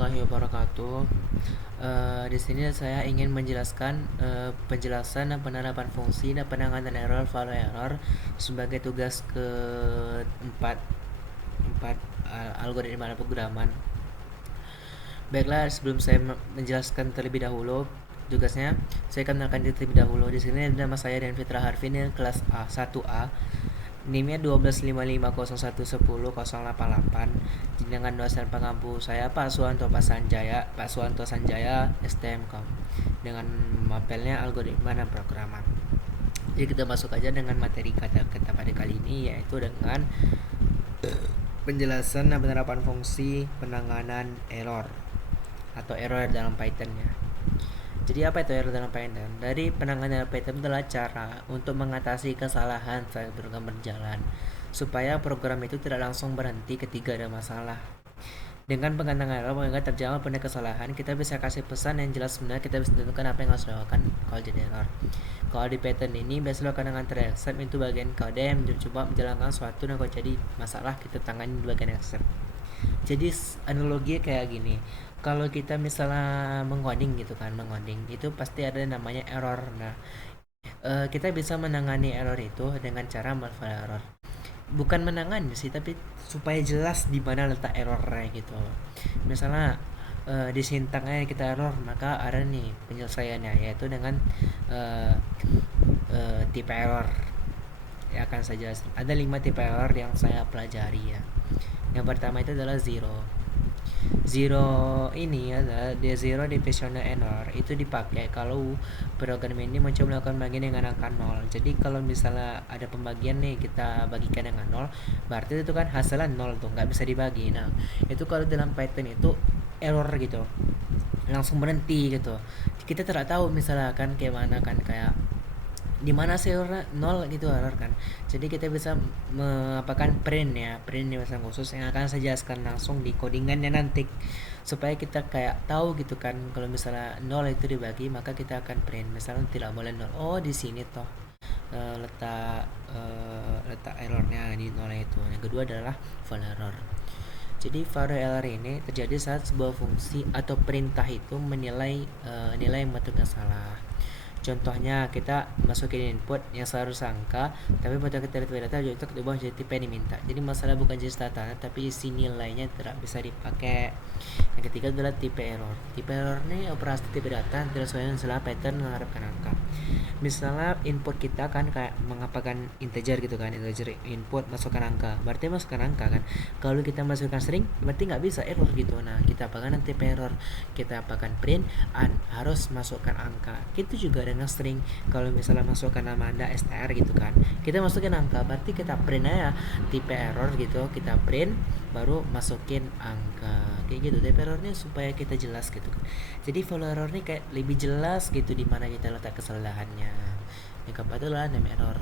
warahmatullahi wabarakatuh. Di sini saya ingin menjelaskan penjelasan dan penerapan fungsi dan penanganan error file error sebagai tugas keempat empat algoritma pemrograman. Baiklah, sebelum saya menjelaskan terlebih dahulu tugasnya, saya akan mengenalkan diri terlebih dahulu. Di sini nama saya Dan Fitra Harvin, kelas A 1A. NIM-nya 125501101088. Dengan dosen pengampu saya Pak Suwanto Sanjaya STMKOM, dengan mapelnya algoritma dan programan. Jadi kita masuk aja dengan materi kata pada kali ini, yaitu dengan penjelasan dan penerapan fungsi penanganan error atau error dalam Python ya. Jadi apa itu error dalam Python? Dari penanganan Python adalah cara untuk mengatasi kesalahan saat program berjalan, supaya program itu tidak langsung berhenti ketika ada masalah. Dengan penanganan error, mengingat terjadi pada kesalahan, kita bisa kasih pesan yang jelas, sebenarnya kita bisa tentukan apa yang harus dilakukan kalau jadi error. Kalau di Python ini biasanya lakukan dengan thread except, itu bagian kode yang mencoba menjalankan suatu, dan kalau jadi masalah kita tangani di bagian except. Jadi analogi kayak gini, kalau kita misalnya mengoding gitu kan, mengoding itu pasti ada namanya error. Nah, kita bisa menangani error itu dengan cara memfile error. Bukan menangani sih, tapi supaya jelas di mana letak errornya gitu. Misalnya di sintaknya kita error, maka ada nih penyelesaiannya, yaitu dengan tipe error. Ya, akan saja ada 5 tipe error yang saya pelajari ya. Yang pertama itu adalah zero. Zero ini adalah the zero divisional error, itu dipakai kalau program ini mencoba melakukan bagian dengan angka 0. Jadi kalau misalnya ada pembagian nih, kita bagikan dengan 0, berarti itu kan hasilnya 0 tuh, nggak bisa dibagi. Nah, itu kalau dalam Python itu error gitu, langsung berhenti gitu. Kita tidak tahu misalnya kan kayak mana kan, kayak di mana sih error 0 gitu error kan. Jadi kita bisa mengapakan print ya, print di bahasa khusus yang akan saya jelaskan langsung di codingannya nanti, supaya kita kayak tahu gitu kan, kalau misalnya 0 itu dibagi maka kita akan print misalnya tidak boleh 0, oh di sini toh letak errornya di 0 itu. Yang kedua adalah file error. Jadi file error ini terjadi saat sebuah fungsi atau perintah itu menilai nilai yang bentuknya salah. Contohnya kita masukin input yang seharusnya angka, tapi pada kita lihat data untuk diubah jadi tipe yang diminta. Jadi masalah bukan jenis data, tapi isi nilainya tidak bisa dipakai. Yang ketiga adalah tipe error. Tipe error ini operasi tipe data tidak sesuai dengan salah pattern mengharapkan angka. Misalnya input kita kan kayak mengapakan integer gitu kan, integer input masukkan angka, berarti masukkan angka kan. Kalau kita masukkan string berarti nggak bisa, error gitu. Nah, kita apakan nanti error, kita apakan print harus masukkan angka. Itu juga dengan string, kalau misalnya masukkan nama anda str gitu kan, kita masukin angka, berarti kita print aja tipe error gitu, kita print baru masukin angka kayak gitu. Tipe errornya supaya kita jelas gitu kan. Jadi file error ini kayak lebih jelas gitu di mana kita letak kesalahannya. Yang keempat adalah name error.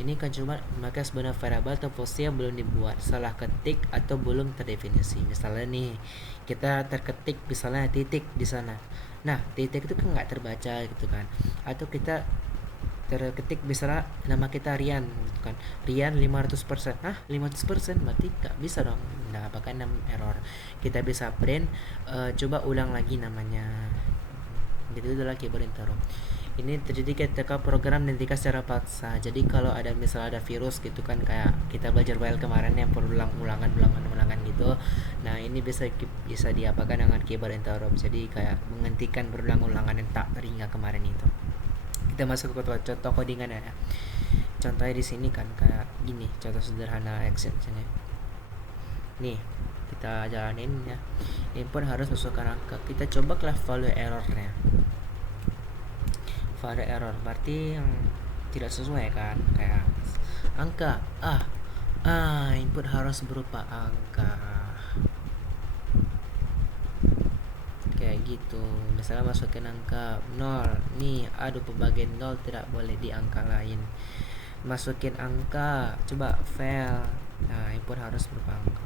Ini kan cuma memakai sebuah variabel atau fungsi yang belum dibuat, salah ketik atau belum terdefinisi. Misalnya nih, kita terketik misalnya titik di sana. Nah, titik itu kan nggak terbaca gitu kan. Atau kita terketik misalnya nama kita Rian gitu kan, Rian 500%. 500% berarti nggak bisa dong. Nah, apakah error? Kita bisa print, coba ulang lagi namanya. Gitu, itu adalah keyboard interrupt. Ini terjadi ketika program dihentikan secara paksa. Jadi kalau ada misalnya ada virus gitu kan, kayak kita belajar file kemarin yang ulangan gitu. Nah, ini bisa diapakan dengan keyboard interrupt. Jadi kayak menghentikan berulang-ulangan yang tak teringat kemarin itu. Kita masuk ke contoh codingan ya. Contohnya di sini kan kayak gini, contoh sederhana exceptionnya. Nih, kita jalanin ya. Input harus masukkan angka. Kita coba kelas value errornya. Value error berarti yang tidak sesuai kan, kayak angka input harus berupa angka kayak gitu. Misalnya masukin angka 0 nih, aduh pembagian 0 tidak boleh di angka lain. Masukin angka, coba fail. Nah, input harus berupa angka.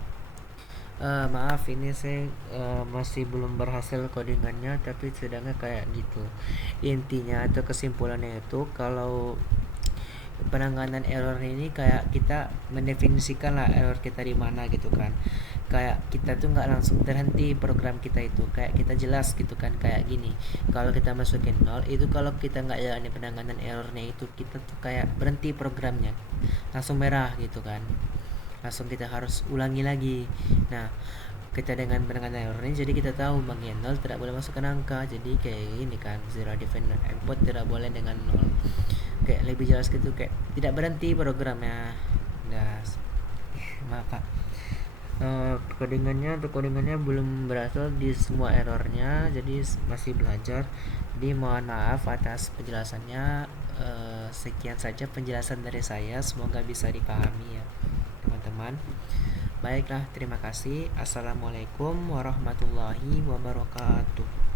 Maaf, ini saya masih belum berhasil codingannya, tapi sedangnya kayak gitu. Intinya atau kesimpulannya itu, kalau penanganan error ini kayak kita mendefinisikan lah error kita di mana gitu kan. kayak kita tuh nggak langsung terhenti program kita itu, kayak kita jelas gitu kan, kayak gini, kalau kita masukin nol itu, kalau kita nggak jalani penanganan errornya itu, kita tuh kayak berhenti programnya, langsung merah gitu kan, langsung kita harus ulangi lagi. Nah, kita dengan penanganan error ini jadi kita tahu bagian nol tidak boleh masukkan angka, jadi kayak gini kan, zero define input tidak boleh dengan nol, kayak lebih jelas gitu, kayak tidak berhenti programnya. Nah, maaf Pak. Codingannya belum berhasil di semua errornya, jadi masih belajar. Jadi mohon maaf atas penjelasannya. Sekian saja penjelasan dari saya, semoga bisa dipahami ya teman-teman. Baiklah, terima kasih. Assalamualaikum warahmatullahi wabarakatuh.